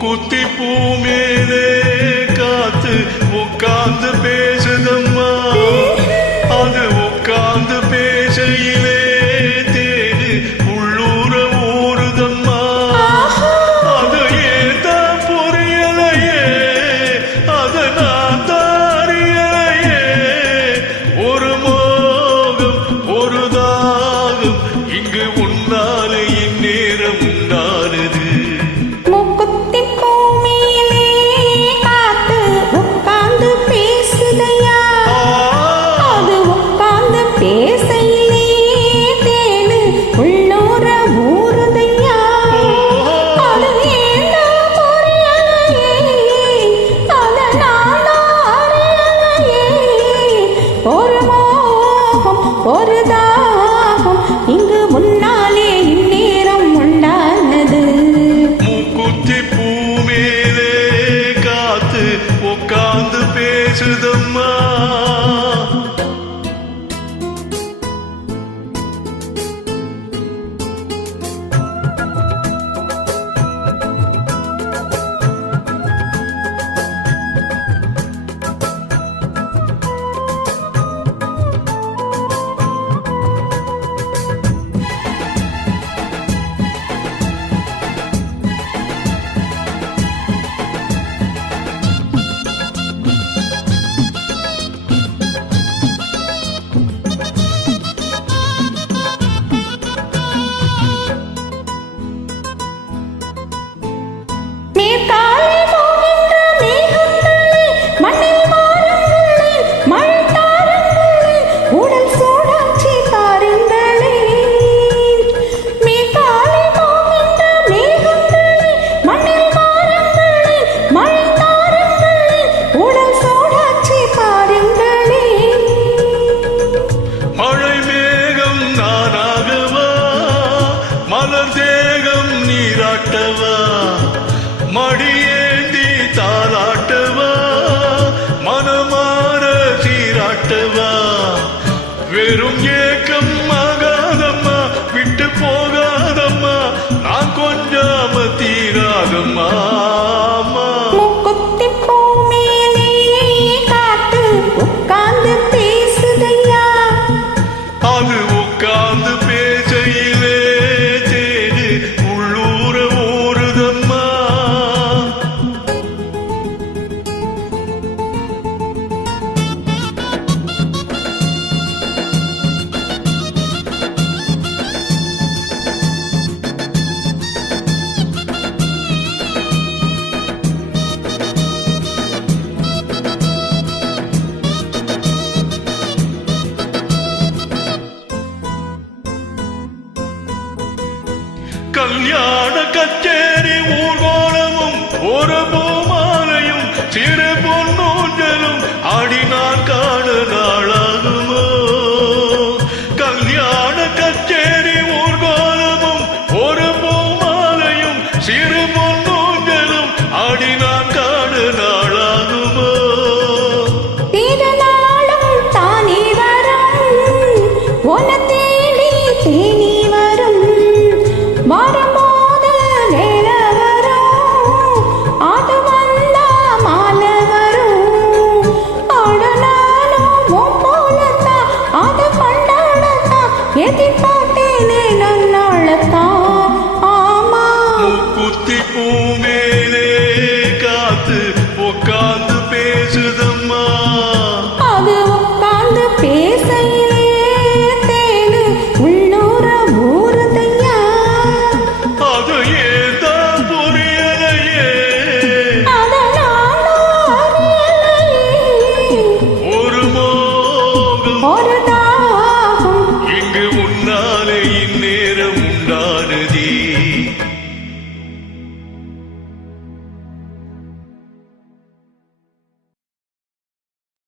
மூக்குத்தி பூ மேலே காத்து உட்கார்ந்து பேசுதம்மா. அது உட்கார்ந்து பேசையிலே தேடு உள்ளூர ஊறுதம்மா. அது ஏதான் புரியலையே, அது நான் தாரியலையே. ஒரு மோகம் ஒரு தாகம் இங்கு உன்னாலே இந்நேரம் உண்டானது. ஒரு தாகம் இங்கு முன்னாலே இந்நேரம் உண்டானது. மூக்குத்தி பூ மேலே காத்து உட்கார்ந்து பேசுதம்மா. மலர் தேகம் நீராட்டவா, மடியேந்தி தாளாட்டவா, மனமாற சீராட்டவா. வெறும் ஏக்கம் ஆகாதம்மா, விட்டு போகாதம்மா, நான் கொஞ்சாம தீராதம்மா. அது உட்கார்ந்து பேசையிலே கல்யாண கச்சேரி ஊர்வலமும் ஒரு பூமாலையும் சிறு பொன்னூஞ்சலும் ஆடினான் காண நாளாகுமோ. கல்யாண கச்சேரி ஊர்வலமும் ஒரு பூமாலையும் சிறு பொன்னூஞ்சலும் ஆடினான்